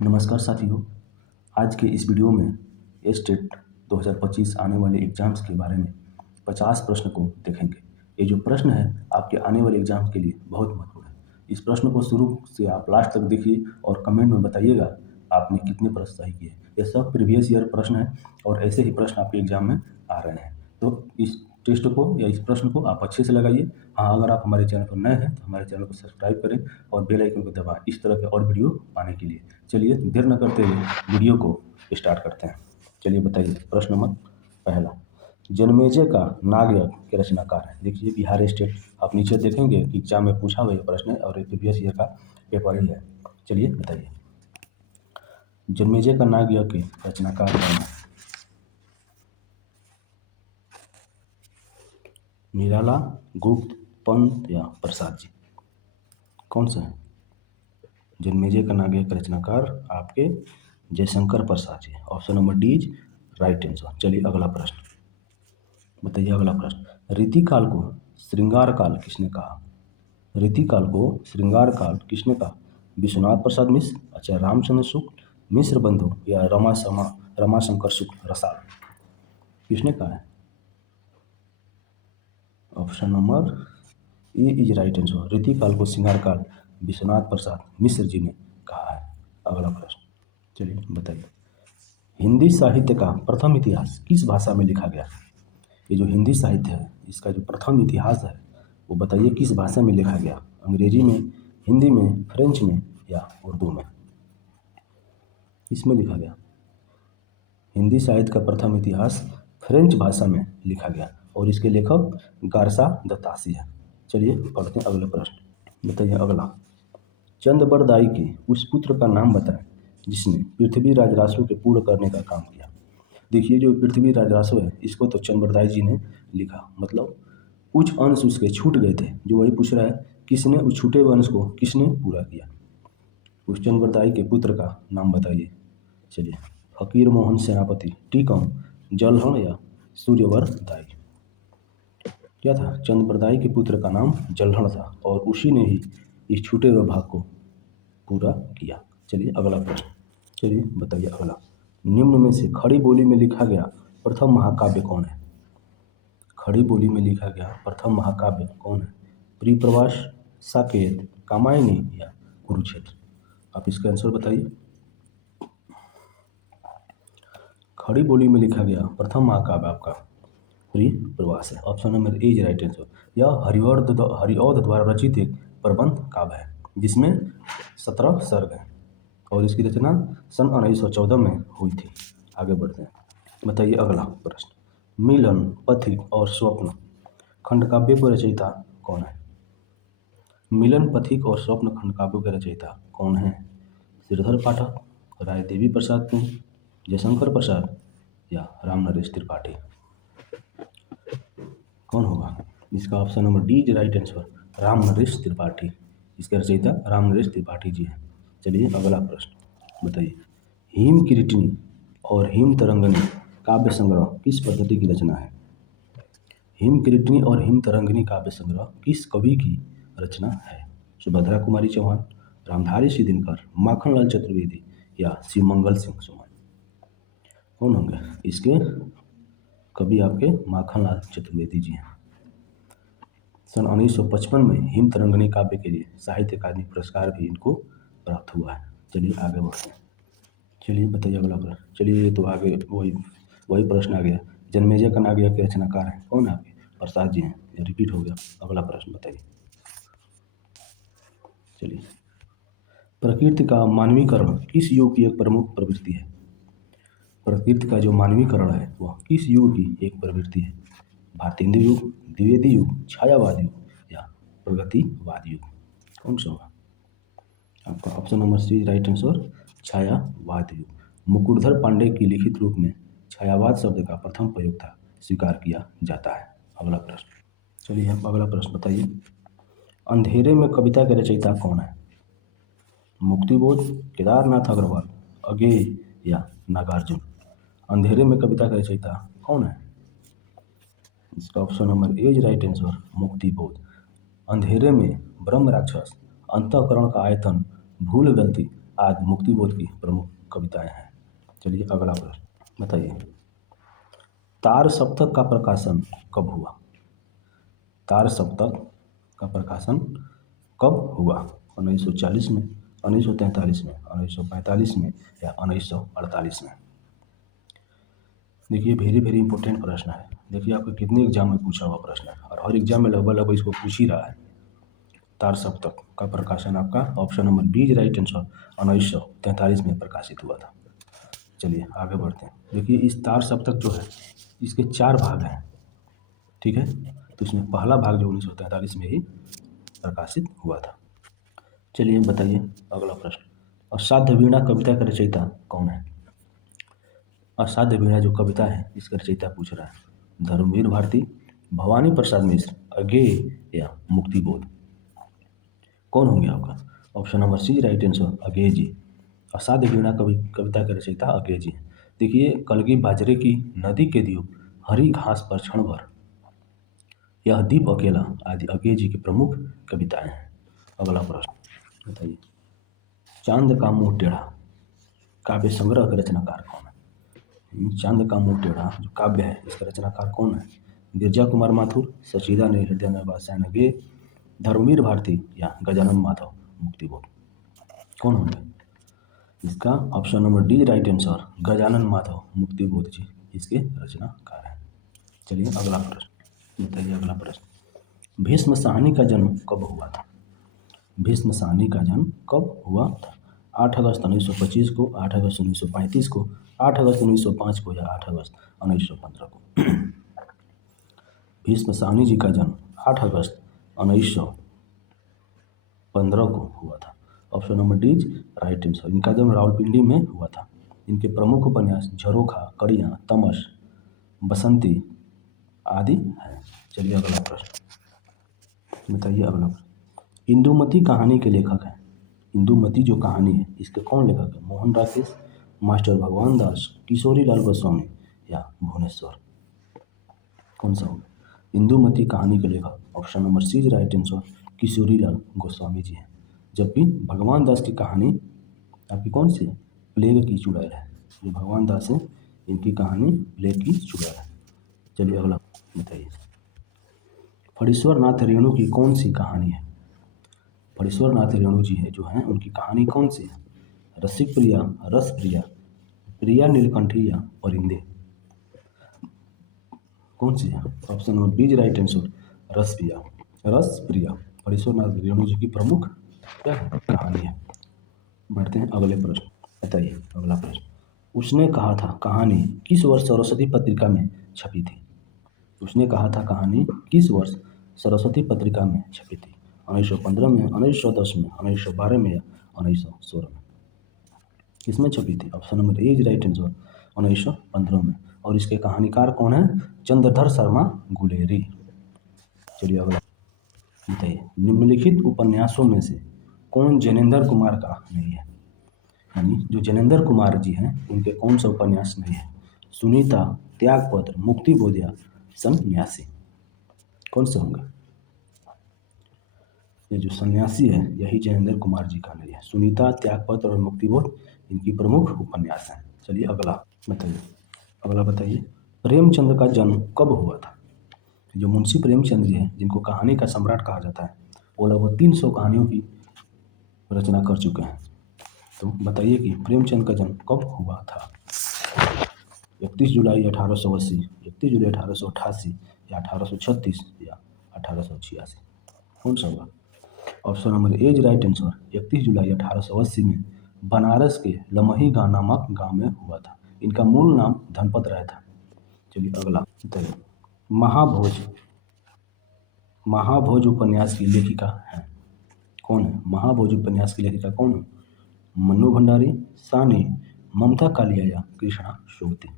नमस्कार साथियों। आज के इस वीडियो में स्टेट 2025 आने वाले एग्जाम्स के बारे में 50 प्रश्न को देखेंगे। ये जो प्रश्न है आपके आने वाले एग्जाम के लिए बहुत महत्वपूर्ण है। इस प्रश्न को शुरू से आप लास्ट तक देखिए और कमेंट में बताइएगा आपने कितने प्रश्न सही किए। ये सब प्रीवियस ईयर प्रश्न है और ऐसे ही प्रश्न आपके एग्जाम में आ रहे हैं। तो इस टेस्ट को या इस प्रश्न को आप अच्छे से लगाइए। हाँ, अगर आप हमारे चैनल पर नए हैं तो हमारे चैनल को सब्सक्राइब करें और बेल आइकन को दबाएं इस तरह के और वीडियो पाने के लिए। चलिए देर न करते हुए वीडियो को स्टार्ट करते हैं। चलिए बताइए प्रश्न नंबर पहला, जनमेजय का नागयज्ञ के रचनाकार है। देखिए बिहार स्टेट, आप नीचे देखेंगे कि एग्जाम में पूछा हुआ ये प्रश्न है और ये प्रीवियस ईयर का पेपर ही है। चलिए बताइए जनमेजय का नागयज्ञ के रचनाकार कौन है? निराला, गुप्त, पंत या प्रसाद जी, कौन सा है? जनमेजय का नागयज्ञ का रचनाकार आपके Jaishankar Prasad ji. Option number D is right answer. चलिए अगला प्रश्न बताइए। अगला प्रश्न, रीतिकाल को श्रृंगार काल किसने कहा? रीतिकाल को श्रृंगार काल किसने कहा? विश्वनाथ प्रसाद मिश्र, अच्छा रामचंद्र शुक्ल, मिश्र बंधु या रमाशंकर शुक्ल रसाल, किसने कहा है? Option number A is right answer. रीतिकाल को श्रृंगार काल विश्वनाथ प्रसाद मिश्र जी ने कहा है। अगला प्रश्न चलिए बताइए, हिंदी साहित्य का प्रथम इतिहास किस भाषा में लिखा गया? ये जो हिंदी साहित्य है इसका जो प्रथम इतिहास है वो बताइए किस भाषा में लिखा गया? अंग्रेजी में, हिंदी में, फ्रेंच में या उर्दू में? इसमें लिखा गया। हिंदी साहित्य का प्रथम इतिहास फ्रेंच भाषा में लिखा गया और इसके लेखक गारसा दत्तासी है। चलिए पढ़ते हैं अगला प्रश्न बताइए। अगला, चंदबरदाई के उस पुत्र का नाम बताएं जिसने पृथ्वी राजरासो के पूर्ण करने का काम किया। देखिए जो पृथ्वी राजरासो है इसको तो चंदबरदाई जी ने लिखा, मतलब कुछ अंश उसके छूट गए थे, जो वही पूछ रहा है किसने उस छूटे हुए अंश को किसने पूरा किया। उस चंदबरदाई के पुत्र का नाम बताइए। चलिए, फकीर मोहन सेनापति, टीकम, जलहण या सूर्यवरदाई? क्या था? चंदबरदाई के पुत्र का नाम जलहण था और उसी ने ही इस छूटे हुए भाग को पूरा किया। चलिए अगला प्रश्न, चलिए बताइए अगला, निम्न में से खड़ी बोली में लिखा गया प्रथम महाकाव्य कौन है? खड़ी बोली में लिखा गया प्रथम महाकाव्य कौन है? प्रियप्रवास, साकेत, कामायनी या कुरुक्षेत्र? आप इसका आंसर बताइए। खड़ी बोली में लिखा गया प्रथम महाकाव्य आपका प्रियप्रवास है। Option number A is right answer. यह हरिऔध द्वारा रचित एक प्रबंध काव्य है जिसमें 17 सर्ग हैं और इसकी रचना सन 1914 में हुई थी। आगे बढ़ते हैं बताइए अगला प्रश्न, मिलन, पथिक और स्वप्न खंडकाव्य के रचयिता कौन है? मिलन, पथिक और स्वप्न खंडकाव्यों के रचयिता कौन है? श्रीधर पाठक, राय देवी प्रसाद सिंह, जयशंकर प्रसाद या रामनरेश त्रिपाठी? कौन होगा इसका? Option number D is right answer, Ramnaresh Tripathi. इसके रचयिता रामनरेश त्रिपाठी जी हैं। चलिए अगला प्रश्न बताइए, हिम किरीटिनी और हिम तरंगिणी काव्य संग्रह किस पद्धति की रचना है? हिम किरीटिनी और हिम तरंगिणी काव्य संग्रह किस कवि की रचना है? सुभद्रा कुमारी चौहान, रामधारी सिंह दिनकर, माखनलाल चतुर्वेदी या शिवमंगल सिंह सुमन? कौन होंगे इसके कवि? आपके माखनलाल चतुर्वेदी जी हैं। सन 1955 में हिम तरंगिणी काव्य के लिए साहित्य अकादमी पुरस्कार भी इनको प्राप्त हुआ है। चलिए आगे बढ़ते हैं। चलिए बताइए अगला प्रश्न। चलिए ये तो आगे वही प्रश्न आ गया, जनमेजय का नागयज्ञ के रचनाकार हैं कौन है? आपके प्रसाद जी हैं। ये रिपीट हो गया। अगला प्रश्न बताइए। चलिए, प्रकृति का मानवीकरण किस युग की एक प्रमुख प्रवृत्ति है? प्रकृति का जो मानवीकरण है वह किस युग की एक प्रवृत्ति है? भारतेंदु युग, द्विवेदी युग, छायावाद युग या प्रगतिवाद युग? कौन सा होगा आपका? Option number C right answer, छायावाद युग। मुकुटधर पांडे की लिखित रूप में छायावाद शब्द का प्रथम प्रयोग था स्वीकार किया जाता है। अगला प्रश्न, चलिए हम अगला प्रश्न बताइए, अंधेरे में कविता के रचयिता कौन है? मुक्तिबोध, केदारनाथ अग्रवाल, अगेय या नागार्जुन? अंधेरे में कविता का रचयिता कौन है? इसका option number A is right answer, Muktibodh. अंधेरे में ब्रह्म राक्षस, अंतःकरण का आयतन, भूल गलती, आदि मुक्तिबोध की प्रमुख कविताएं हैं। चलिए अगला प्रश्न बताइए, तार सप्तक का प्रकाशन कब हुआ? तार सप्तक का प्रकाशन कब हुआ? 1940 में, 1943 में, 1945 में या 1948 में? देखिए वेरी वेरी इंपॉर्टेंट प्रश्न है। देखिए आपके कितने एग्जाम में पूछा हुआ प्रश्न है और हर एग्जाम में लगभग इसको पूछ ही रहा है। तार सप्तक का प्रकाशन आपका option number B is right answer 1943 में प्रकाशित हुआ था। चलिए आगे बढ़ते हैं। देखिए इस तार सप्तक जो है इसके 4 भाग हैं, ठीक है। तो इसमें पहला भाग जो 1943 में ही प्रकाशित हुआ था। चलिए बताइए अगला प्रश्न, असाध्य वीणा कविता का रचयिता कौन है? असाध्य वीणा जो कविता है इसका रचयिता पूछ रहा है। धर्मवीर भारती, भवानी प्रसाद मिश्र, अज्ञेय या मुक्तिबोध? कौन होंगे आपका? Option number C right answer Agyeya ji. Asadhya Veena कविता के रचयिता अज्ञेय जी। देखिए कलगी बाजरे की नदी के दीप, हरी घास पर क्षण भर, यह दीप अकेला आदि अज्ञेय जी की प्रमुख कविताएं हैं। अगला प्रश्न बताइए, चांद का मुंह टेढ़ा काव्य संग्रह के रचनाकार कौन है? चांद का मुंह टेढ़ा जो काव्य है इसका रचनाकार कौन है? गिरजा कुमार माथुर, सचिदानंद हृदय सैन अज्ञेय, धर्मवीर भारती या गजानन माधव मुक्तिबोध? कौन होंगे इसका? Option number D right answer Gajanan Madhav Muktibodh ji इसके रचनाकार हैं। चलिए अगला प्रश्न बताइए। अगला प्रश्न, भीष्म साहनी का जन्म कब हुआ था? भीष्म साहनी का जन्म कब हुआ था? 8 अगस्त 1925 को, 8 अगस्त 1935 को, 8 अगस्त 1905 को या 8 अगस्त 1915 को? भीष्म साहनी जी का जन्म 8 अगस्त 1915 को हुआ था। Option number D right answer. इनका जन्म रावलपिंडी में हुआ था। इनके प्रमुख उपन्यास झरोखा, कड़ियाँ, तमस, बसंती आदि हैं। चलिए अगला प्रश्न बताइए। अगला प्रश्न, इंदुमती कहानी के लेखक हैं। इंदुमती जो कहानी है इसके कौन लेखक है? मोहन राकेश, मास्टर भगवान दास, किशोरी लाल गोस्वामी या भुवनेश्वर? कौन सा होगा? इंदुमती कहानी के लेखक option number C is right answer Kishori Lal Goswami ji हैं। जबकि भगवान दास की कहानी आपकी कौन सी है? प्लेग की चुड़ैल है। जो भगवान दास है इनकी कहानी प्लेग की चुड़ैल है। चलिए अगला बताइए, फणीश्वर नाथ रेणु की कौन सी कहानी है? फणीश्वर नाथ रेणु जी है जो हैं उनकी कहानी कौन सी है? रसिक प्रिया, रस प्रिया, प्रिया नीलकंठी या परिंदे? कौन सी है? Option number B right answer Ras Priya. रस प्रिया फणीश्वर नाथ रेणु जी की प्रमुख क्या है? कहानी है। बढ़ते हैं अगले प्रश्न बताइए। अगला प्रश्न, उसने कहा था कहानी किस वर्ष सरस्वती पत्रिका में छपी थी? उसने कहा था कहानी किस वर्ष सरस्वती पत्रिका में छपी थी? 1915 में, 1910 में, 1912 में या 1916 में? किसमें छपी थी? Option number A is right answer 1915 में। और इसके कहानीकार कौन है? चंद्रधर शर्मा गुलेरी। चलिए अगला बताइए, निम्नलिखित उपन्यासों में से कौन ज्ञानेंद्र कुमार का नहीं है? यानी जो ज्ञानेंद्र कुमार जी हैं उनके कौन सा उपन्यास नहीं है? सुनीता, त्यागपत्र, मुक्तिबोध या सन्यासी? कौन से होंगे? ये जो सन्यासी है यही ज्ञानेंद्र कुमार जी का नहीं है। सुनीता, त्यागपत्र और मुक्तिबोध इनकी प्रमुख उपन्यास हैं। चलिए अगला बताइए। अगला बताइए, प्रेमचंद का जन्म कब हुआ था? जो मुंशी प्रेमचंद जी हैं जिनको कहानी का सम्राट कहा जाता है वो लगभग 300 कहानियों की रचना कर चुके हैं। तो बताइए कि प्रेमचंद का जन्म कब हुआ था? 31 जुलाई 1880, 31 जुलाई 1888 या 1836 या 1886? कौन सा होगा? Option number A is right answer 31 जुलाई 1880 में बनारस के लमही गांव नामक गांव में हुआ था। इनका मूल नाम धनपत राय था। चलिए अगला बताइए, महाभोज, महाभोज उपन्यास की लेखिका है कौन है? महाभोज उपन्यास की लेखिका कौन है? मन्नू भंडारी, सानी, ममता कालिया या कृष्णा शुक्ति?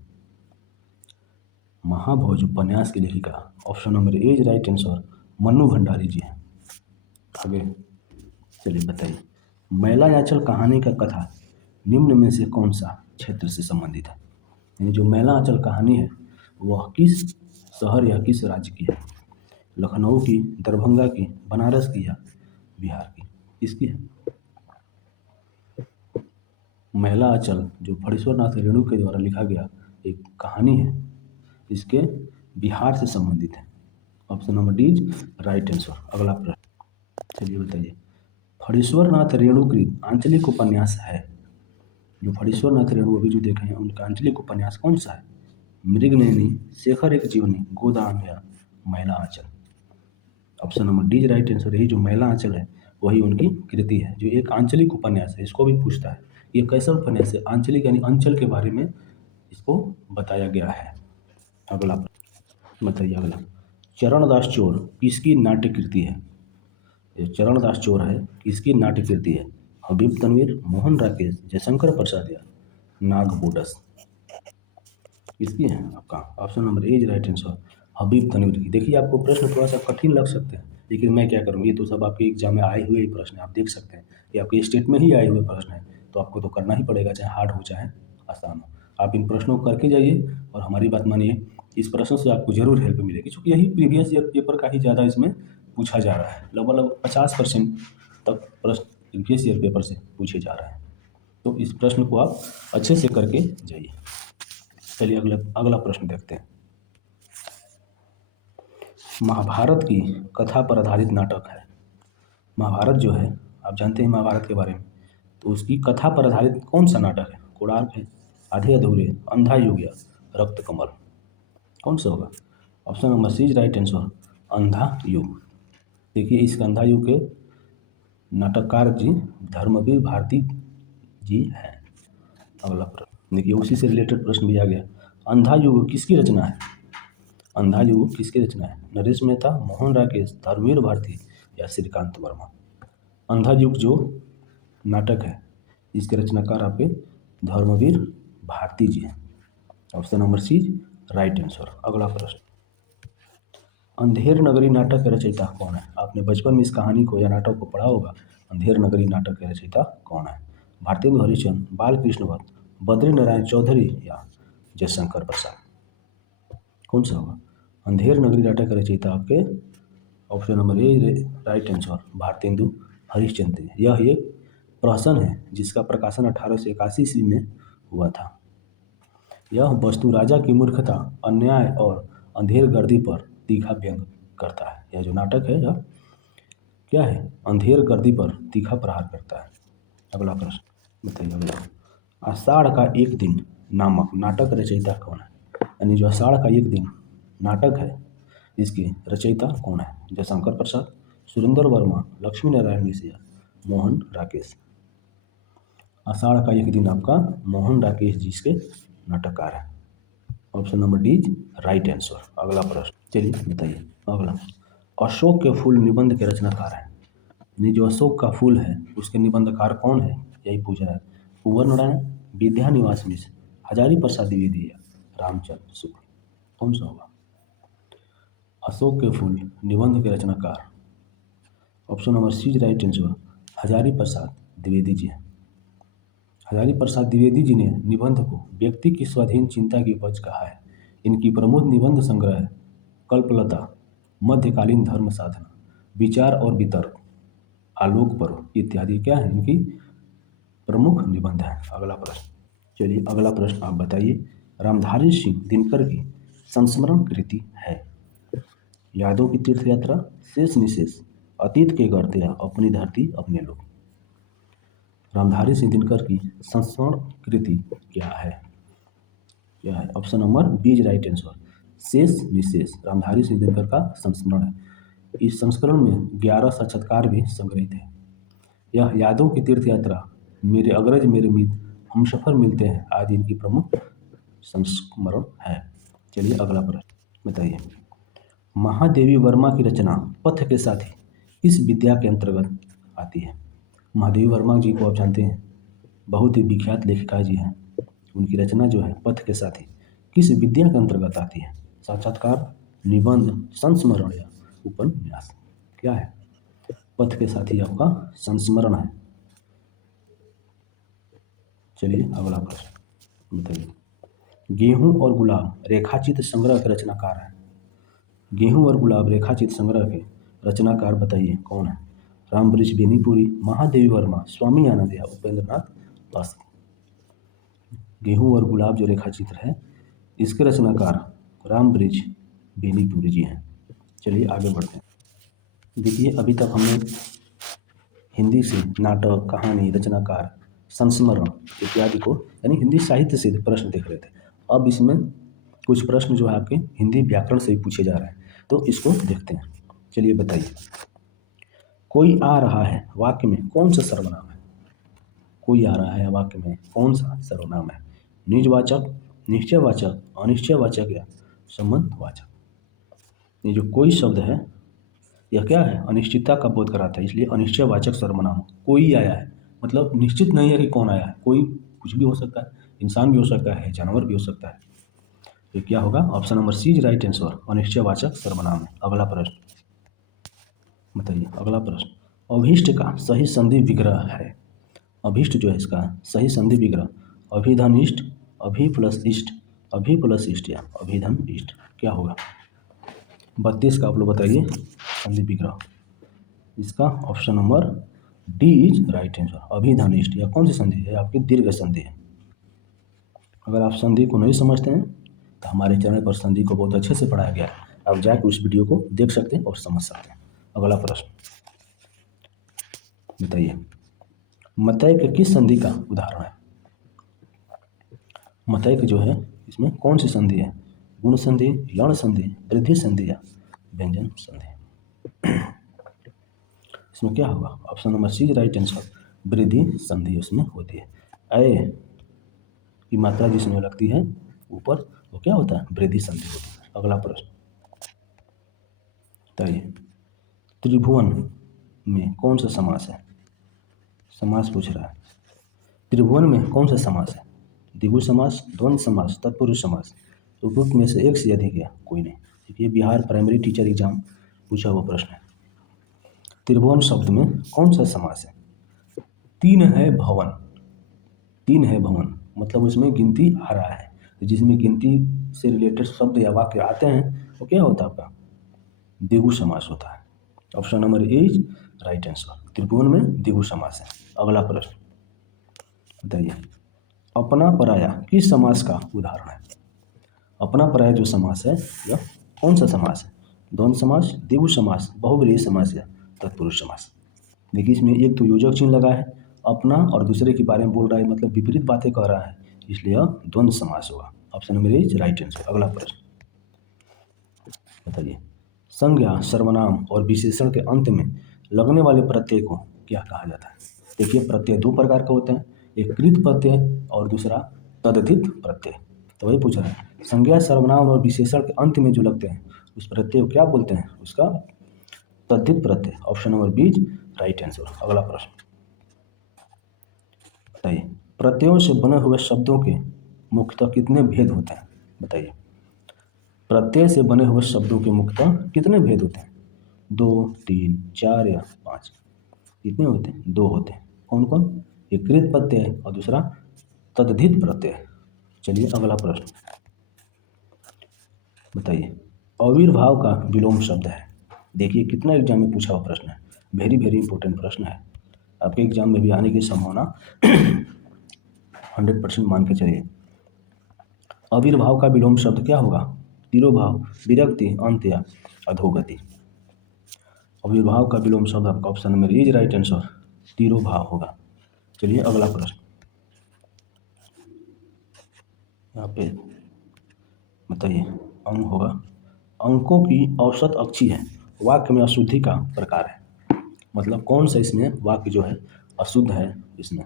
महाभोज उपन्यास की लेखिका option number A is right answer Mannu Bhandari ji हैं। आगे चलिए बताइए, मैला आंचल कहानी का कथा निम्न में से कौन सा क्षेत्र से संबंधित है? यानी जो मैला आंचल कहानी है वह किस शहर या किस राज्य की है? लखनऊ की, दरभंगा की, बनारस की या बिहार की? किसकी है? महिला अचल जो फणीश्वर नाथ रेणु के द्वारा लिखा गया एक कहानी है, इसके बिहार से संबंधित है। Option number D is right answer. अगला प्रश्न, चलिए बताइए, फणीश्वर नाथ रेणुकृत आंचलिक उपन्यास है। जो फणीश्वर नाथ रेणु अभी जो देखे हैं उनका आंचलिक उपन्यास कौन सा है? मृगनयनी, शेखर एक जीवनी, गोदान या महिला आंचल। Option number D is right answer. यही जो महिला आंचल है वही उनकी कृति है, जो एक आंचलिक उपन्यास है। इसको भी पूछता है ये कैसा उपन्यास है? आंचलिक यानी अंचल के बारे में इसको बताया गया है। अगला बताइए, अगला, चरणदास चोर किसकी नाट्य कृति है? ये चरणदास चोर है किसकी नाट्य कृति है? हबीब तनवीर, मोहन राकेश, जयशंकर प्रसाद या नाग बोडस। किसकी है आपका? Option number A is right answer, Habib Tanvir की। देखिए आपको प्रश्न थोड़ा सा कठिन लग सकते हैं, लेकिन मैं क्या करूँ, ये तो सब आपके एग्जाम में आए हुए ही प्रश्न है, आप देख सकते हैं ये आपके स्टेट में ही आए हुए प्रश्न है, तो आपको तो करना ही पड़ेगा, चाहे हार्ड हो चाहे आसान हो। आप इन प्रश्नों को करके जाइए और हमारी बात मानिए, इस प्रश्न से आपको जरूर हेल्प मिलेगी, क्योंकि यही प्रीवियस ईयर पेपर का ही ज़्यादा इसमें पूछा जा रहा है। लगभग 50% तक प्रश्न प्रीवियस ईयर पेपर से पूछे जा रहे हैं, तो इस प्रश्न को आप अच्छे से करके जाइए। चलिए अगला प्रश्न देखते हैं। महाभारत की कथा पर आधारित नाटक है। महाभारत जो है, आप जानते हैं महाभारत के बारे में, तो उसकी कथा पर आधारित कौन सा नाटक है? कोणार्क है, आधे अधूरे, अंधा युग या रक्त कमल। कौन सा होगा? Option number C is right answer, Andha Yug. देखिए इस अंधा युग के नाटककार जी धर्मवीर भारती जी हैं। अगला प्रश्न देखिए, उसी से रिलेटेड प्रश्न भी आ गया। अंधा युग किसकी रचना है? अंधा युग किसकी रचना है? नरेश मेहता, मोहन राकेश, धर्मवीर भारती या श्रीकांत वर्मा। अंधा युग जो नाटक है इसके रचनाकार आपके धर्मवीर भारती जी हैं। Option number C right answer. अगला प्रश्न, अंधेर नगरी नाटक के रचयिता कौन है? आपने बचपन में इस कहानी को या नाटक को पढ़ा होगा। अंधेर नगरी नाटक के रचयिता कौन है? भारतेंदु हरिश्चंद्र, बालकृष्ण भट्ट, बद्री नारायण चौधरी या जयशंकर प्रसाद। कौन सा होगा? अंधेर नगरी नाटक के रचयिता आपके ऑप्शन नंबर ए राइट आंसर, भारतेंदु हरिश्चंद्र। यह एक प्रहसन है जिसका प्रकाशन 1881 ईस्वी में हुआ था। यह वस्तु राजा की मूर्खता, अन्याय और अंधेर गर्दी पर तीखा व्यंग करता है। यह जो नाटक है यह क्या है? अंधेर गर्दी पर तीखा प्रहार करता है। अगला प्रश्न बताइए, अगला, आषाढ़ का एक दिन नामक नाटक रचयिता कौन है? यानी जो आषाढ़ का एक दिन नाटक है इसके रचयिता कौन है? जयशंकर प्रसाद, सुरेंद्र वर्मा, लक्ष्मी नारायण मिश्र या मोहन राकेश। आषाढ़ का एक दिन आपका मोहन राकेश जी इसके नाटककार है। Option number D right answer. अगला प्रश्न चलिए बताइए, अगला, अशोक के फूल निबंध के रचनाकार है। यानी जो अशोक का फूल है उसके निबंधकार कौन है, यही पूछ रहा है। कुंवर नारायण, विद्यानिवास मिश्र, हजारी प्रसाद द्विवेदी या रामचंद्र शुक्ल। कौन सा होगा? अशोक के फूल निबंध के रचनाकार option number C is right answer, Hazari Prasad Dwivedi ji हैं। हजारी प्रसाद द्विवेदी जी ने निबंध को व्यक्ति की स्वाधीन चिंता की उपज कहा है। इनकी प्रमुख निबंध संग्रह है कल्पलता, मध्यकालीन धर्म साधना, विचार और वितर्क, आलोक पर्व इत्यादि क्या है इनकी प्रमुख निबंध है। अगला प्रश्न चलिए, अगला प्रश्न आप बताइए, रामधारी सिंह दिनकर की संस्मरण कृति है। यादों की तीर्थ यात्रा, शेष निशेष, अतीत के गर्त या अपनी धरती अपने लोग। रामधारी सिंह दिनकर की संस्मरण कृति क्या है? क्या है? Option number B is right answer, शेष निशेष रामधारी सिंह दिनकर का संस्मरण है। इस संस्करण में 11 साक्षात्कार भी संग्रहित है। यह यादों की तीर्थ यात्रा, मेरे अग्रज मेरे मित्र, हम सफर मिलते हैं आदि इनकी प्रमुख संस्मरण है। चलिए अगला प्रश्न बताइए, महादेवी वर्मा की रचना पथ के साथी किस विद्या के अंतर्गत आती है? महादेवी वर्मा जी को आप जानते हैं, बहुत ही विख्यात लेखिका जी हैं। उनकी रचना जो है पथ के साथी किस विद्या के अंतर्गत आती है? साक्षात्कार, निबंध, संस्मरण या उपन्यास। क्या है? पथ के साथी आपका संस्मरण है। चलिए अगला प्रश्न बताइए, गेहूं और गुलाब रेखाचित्र संग्रह के रचनाकार है। गेहूं और गुलाब रेखाचित्र संग्रह के रचनाकार बताइए कौन है? रामवृक्ष बेनीपुरी, महादेवी वर्मा, स्वामी आनंद या उपेंद्र नाथ पासी। गेहूं और गुलाब जो रेखा चित्र है इसके रचनाकार रामबृज बेनीपुरी जी हैं। चलिए आगे बढ़ते हैं। देखिए अभी तक हमने हिंदी से नाटक, कहानी, रचनाकार, संस्मरण इत्यादि को यानी हिंदी साहित्य से प्रश्न देख रहे थे। अब इसमें कुछ प्रश्न जो है आपके हिंदी व्याकरण से ही पूछे जा रहे हैं, तो इसको देखते हैं। चलिए बताइए, कोई आ रहा है वाक्य में कौन सा सर्वनाम है? कोई आ रहा है वाक्य में कौन सा सर्वनाम है? निजवाचक, निश्चयवाचक, अनिश्चयवाचक या संबंधवाचक? ये जो कोई शब्द है यह क्या है? अनिश्चितता का बोध कराता है, इसलिए अनिश्चयवाचक सर्वनाम। कोई आया है मतलब निश्चित नहीं है कि कौन आया है, कोई कुछ भी हो सकता है, इंसान भी हो सकता है, जानवर भी हो सकता है। तो क्या होगा? Option number C is right answer, अनिश्चयवाचक सर्वनाम है। अगला प्रश्न बताइए। अगला प्रश्न, अभीष्ट का सही संधि विग्रह है। अभीष्ट जो है इसका सही संधि विग्रह अभिधन इष्ट, अभि प्लस इष्ट, अभि प्लस इष्ट या अभिधन इष्ट क्या होगा? 32 का आप लोग बताइए संधि विग्रह। इसका option number D is right answer, अभिधन इष्ट। यह कौन सी संधि है? आपकी दीर्घ संधि है। अगर आप संधि को नहीं समझते हैं तो हमारे चैनल पर संधि को बहुत अच्छे से पढ़ाया गया है, आप जाकर उस वीडियो को देख सकते हैं और समझ सकते हैं। अगला प्रश्न बताइए, मतैक किस संधि का उदाहरण है? मतैक जो है इसमें कौन सी संधि है? गुण संधि, लण संधि, वृद्धि संधि या व्यंजन संधि? इसमें क्या होगा? Option number C right answer, वृद्धि संधि उसमें होती है। अय की मात्रा जिसमें लगती है ऊपर वो क्या होता है? वृद्धि संधि होती है। अगला प्रश्न बताइए, त्रिभुवन में कौन सा समास है? समास पूछ रहा है। त्रिभुवन में कौन सा समास है? द्विगु समास, द्वंद्व समास, तत्पुरुष समास। उपयुक्त में से एक से अधिक या कोई नहीं। देखिए बिहार प्राइमरी टीचर एग्जाम पूछा हुआ प्रश्न है। त्रिभुवन शब्द में कौन सा समास है? तीन है भवन, तीन है भवन मतलब उसमें गिनती आ रहा है, तो जिसमें गिनती से रिलेटेड शब्द या वाक्य आते हैं वो क्या होता है आपका? द्विगु समास होता है। Option number A is right answer, त्रिभुवन में द्विगु समास है। अगला प्रश्न बताइए, अपना पराया किस समास का उदाहरण है? अपना पराया जो समास है यह कौन सा समास है? द्वंद्व समास, द्विगु समास, बहुव्रीहि समास या तत्पुरुष समास? देखिए इसमें एक तो योजक चिन्ह लगा है, अपना और दूसरे के बारे में बोल रहा है मतलब विपरीत बातें कह रहा है, इसलिए यह द्वंद्व समास होगा। Option number A is right answer. अगला प्रश्न बताइए, संज्ञा, सर्वनाम और विशेषण के अंत में लगने वाले प्रत्यय को क्या कहा जाता है? देखिए प्रत्यय दो प्रकार के होते हैं, एक कृत प्रत्यय और दूसरा तदधित प्रत्यय। तो वही पूछ रहा है, संज्ञा, सर्वनाम और विशेषण के अंत में जो लगते हैं उस प्रत्यय को क्या बोलते हैं? उसका तद्धित प्रत्यय। Option number B right answer. अगला प्रश्न बताइए, प्रत्ययों से बने हुए शब्दों के मुख्यतः कितने भेद होते हैं? बताइए, प्रत्यय से बने हुए शब्दों के मुख्यतः कितने भेद होते हैं? 2, 3, 4 या 5? कितने होते हैं? 2 होते हैं। कौन कौन? एक कृत प्रत्यय और दूसरा तद्धित प्रत्यय। चलिए अगला प्रश्न बताइए, आविर्भाव का विलोम शब्द है। देखिए कितना एग्जाम में पूछा हुआ प्रश्न है, वेरी वेरी इंपॉर्टेंट प्रश्न है, आपके एग्जाम में भी आने की संभावना 100% मान के चलिए। आविर्भाव का विलोम शब्द क्या होगा? तिरोभाव, विरक्ति, अंत या अधोगति? आविर्भाव का विलोम शब्द आपका option number is right answer, तिरोभाव होगा। चलिए अगला प्रश्न यहाँ पे बताइए, अंक होगा, अंकों की औसत अच्छी है, वाक्य में अशुद्धि का प्रकार है। मतलब कौन सा इसमें वाक्य जो है अशुद्ध है? इसमें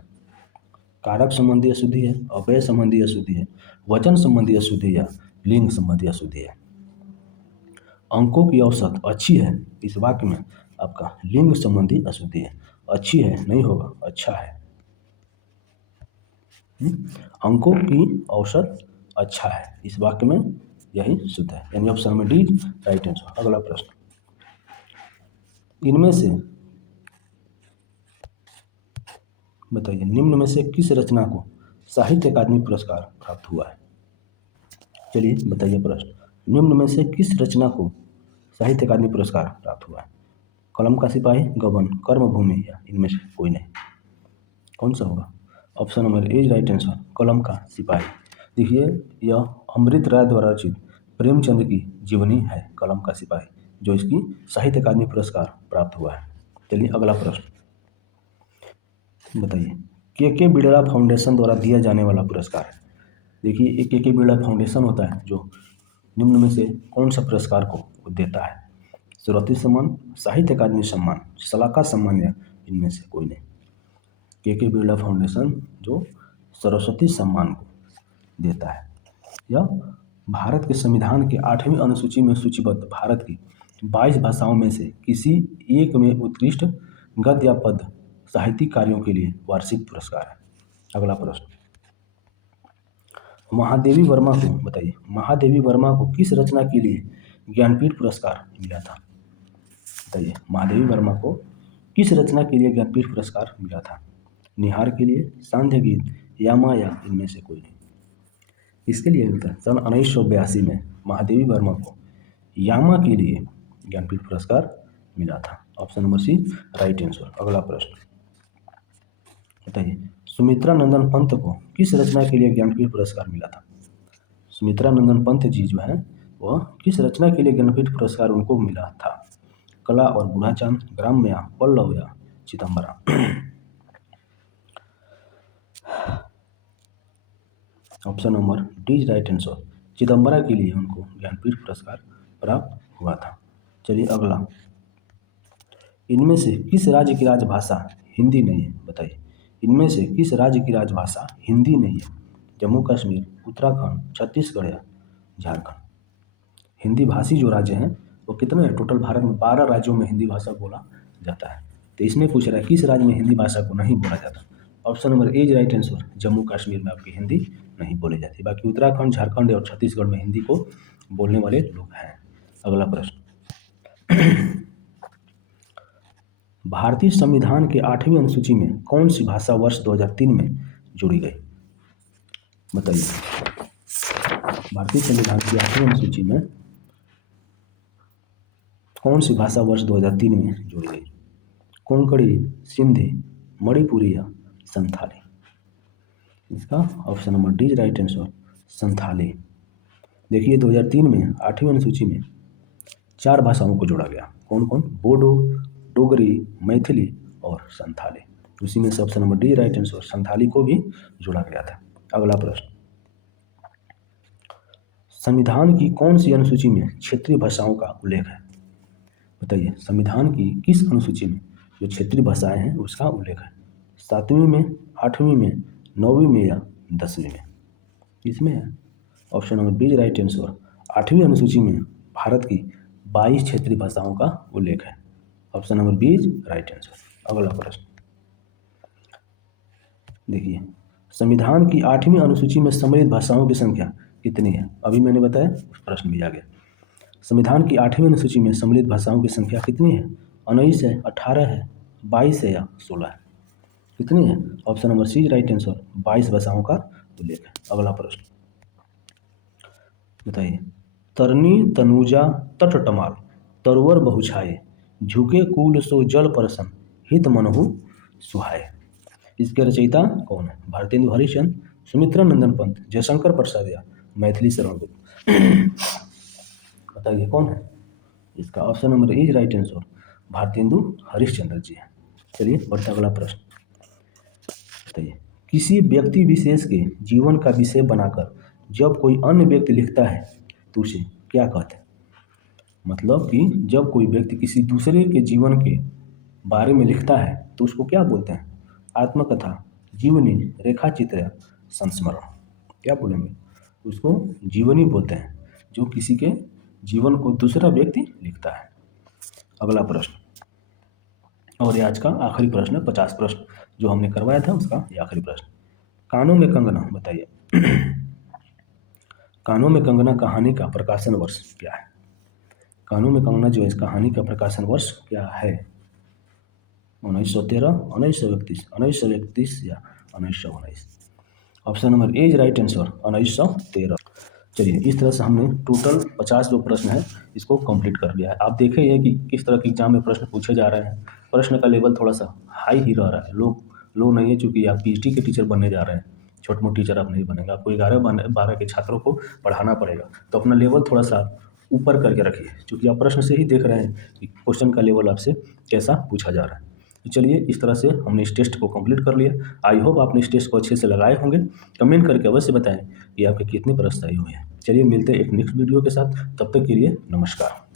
कारक संबंधी अशुद्धि है, अव्यय संबंधी अशुद्धि है, वचन संबंधी अशुद्धि या लिंग संबंधी अशुद्धि है? अंकों की औसत अच्छी है, इस वाक्य में आपका लिंग संबंधी अशुद्धि है। अच्छी है नहीं होगा, अच्छा है। अंकों की औसत अच्छा है, इस वाक्य में यही शुद्ध है, यानी ऑप्शन में डी राइट आंसर। अगला प्रश्न, इनमें से बताइए, निम्न में से किस रचना को साहित्य अकादमी पुरस्कार प्राप्त हुआ है? चलिए बताइए प्रश्न, निम्न में से किस रचना को साहित्य अकादमी पुरस्कार प्राप्त हुआ है? कलम का सिपाही, गबन, कर्मभूमि या इनमें से कोई नहीं? कौन सा होगा? Option number A is right answer, कलम का सिपाही। देखिए यह अमृत राय द्वारा रचित प्रेमचंद की जीवनी है कलम का सिपाही, जो इसकी साहित्य अकादमी पुरस्कार प्राप्त हुआ है। चलिए अगला प्रश्न बताइए, के बिड़ला फाउंडेशन द्वारा दिया जाने वाला पुरस्कार है। देखिए एक के बिड़ला फाउंडेशन होता है जो निम्न में से कौन सा पुरस्कार को देता है। सरस्वती सम्मान, साहित्य अकादमी सम्मान, सलाका सम्मान या इनमें से कोई नहीं। के बिड़ला फाउंडेशन जो सरस्वती सम्मान को देता है। यह भारत के संविधान के 8वीं अनुसूची में सूचीबद्ध भारत की 22 भाषाओं में से किसी एक में उत्कृष्ट गद्य या पद्य साहित्यिक कार्यों के लिए वार्षिक पुरस्कार है। अगला प्रश्न, महादेवी वर्मा को बताइए, महादेवी वर्मा को किस रचना के लिए ज्ञानपीठ पुरस्कार मिला था। बताइए महादेवी वर्मा को किस रचना के लिए ज्ञानपीठ पुरस्कार मिला था। निहार के लिए, सांध्य गीत, यामा या इनमें से कोई नहीं। इसके लिए मिलता है सन 1982 में महादेवी वर्मा को यामा के लिए ज्ञानपीठ पुरस्कार मिला था। Option number C right answer. अगला प्रश्न बताइए, सुमित्रा नंदन पंत को किस रचना के लिए ज्ञानपीठ पुरस्कार मिला था। सुमित्रा नंदन पंत जी जो है वह किस रचना के लिए ज्ञानपीठ पुरस्कार उनको मिला था। कला और बूढ़ा चांद, ग्राम्य, पल्लव या Chidambara. Option number D is right answer, Chidambara के लिए उनको ज्ञानपीठ पुरस्कार प्राप्त हुआ था। चलिए अगला, इनमें से किस राज्य की राजभाषा हिंदी नहीं है। बताइए इनमें से किस राज्य की राजभाषा हिंदी नहीं है। जम्मू कश्मीर, उत्तराखंड, छत्तीसगढ़ या झारखंड। हिंदी भाषी जो राज्य हैं वो कितने हैं टोटल भारत में 12 राज्यों में हिंदी भाषा बोला जाता है। तो इसमें पूछ रहा है किस राज्य में हिंदी भाषा को नहीं बोला जाता। Option number A is right answer, Jammu Kashmir में आपकी हिंदी नहीं बोली जाती। बाकी उत्तराखंड, झारखंड और छत्तीसगढ़ में हिंदी को बोलने वाले लोग हैं। अगला प्रश्न, भारतीय संविधान के 8वीं अनुसूची में कौन सी भाषा वर्ष 2003 में जोड़ी गई। बताइए भारतीय संविधान की 8वीं अनुसूची में कौन सी भाषा वर्ष 2003 में जोड़ी गई। कोंकणी, सिंधी, मणिपुरी या संथाली। इसका option number D right answer, Santhali. देखिए 2003 में 8वीं अनुसूची में 4 भाषाओं को जोड़ा गया। कौन कौन, बोडो, डोगरी, मैथिली और संथाली। उसी में से option number D right answer, Santhali को भी जोड़ा गया था। अगला प्रश्न, संविधान की कौन सी अनुसूची में क्षेत्रीय भाषाओं का उल्लेख है। बताइए संविधान की किस अनुसूची में जो क्षेत्रीय भाषाएं हैं उसका उल्लेख है। 7वीं में, 8वीं में, 9वीं में या 10वीं में। इसमें है option number B right answer, 8वीं अनुसूची में भारत की 22 क्षेत्रीय भाषाओं का उल्लेख है। Option number B right answer. अगला प्रश्न देखिए, संविधान की 8वीं अनुसूची में सम्मिलित भाषाओं की संख्या कितनी है। अभी मैंने बताया उस प्रश्न भी आ गया। संविधान की 8वीं अनुसूची में सम्मिलित भाषाओं की संख्या कितनी है। 19 है, 18 है, 22 है या 16 है। कितनी है। Option number C right answer, 22 भाषाओं का उल्लेख है। अगला प्रश्न बताइए, तरनी तनुजा तटटमाल तरुवर बहुछाए, झुके कूल सो जल परसन, हित मनहु सुहाए। इसके रचयिता कौन है। भारतेंदु हरिश्चंद्र, सुमित्रा नंदन पंत, जयशंकर प्रसाद या मैथिली शरण गुप्त। बताइए कौन है। इसका option number is right answer, Bharatendu Harishchandra ji है। चलिए बढ़ते अगला प्रश्न बताइए, किसी व्यक्ति विशेष के जीवन का विषय बनाकर जब कोई अन्य व्यक्ति लिखता है तो उसे क्या कहते हैं। मतलब कि जब कोई व्यक्ति किसी दूसरे के जीवन के बारे में लिखता है तो उसको क्या बोलते हैं। आत्मकथा, जीवनी, रेखाचित्र या संस्मरण। क्या बोलेंगे, उसको जीवनी बोलते हैं जो किसी के जीवन को दूसरा व्यक्ति लिखता है। अगला प्रश्न, और ये आज का आखिरी प्रश्न है, 50 प्रश्न जो हमने करवाया था उसका ये आखिरी प्रश्न। कानों में कंगना, बताइए कानों में कंगना कहानी का प्रकाशन वर्ष क्या है। कानों में कंगना जो है इस कहानी का प्रकाशन वर्ष क्या है। 1913, 1931, 1931 या 1919। Option number A is right answer, 1913। चलिए इस तरह से हमने टोटल 50 जो प्रश्न है इसको कंप्लीट कर लिया है। आप देखें ये कि किस तरह के एग्जाम में प्रश्न पूछे जा रहे हैं। प्रश्न का लेवल थोड़ा सा हाई ही रह रहा है, लोग लो नहीं है, चूँकि आप पीएचडी के टीचर बनने जा रहे हैं, छोटे-मोटे टीचर आप नहीं बनेंगे, आपको 11-12 के छात्रों को पढ़ाना पड़ेगा। तो अपना लेवल थोड़ा-सा ऊपर करके रखिए, चूँकि आप प्रश्न से ही देख रहे हैं कि क्वेश्चन का लेवल आपसे कैसा पूछा जा रहा है। तो चलिए, इस तरह से हमने इस टेस्ट को कंप्लीट कर लिया। आई होप आपने इस टेस्ट को अच्छे से लगाए होंगे। कमेंट करके अवश्य बताएँ कि आपके कितने प्रश्न सही हुए हैं। चलिए, मिलते हैं एक नेक्स्ट वीडियो के साथ, तब तक के लिए नमस्कार।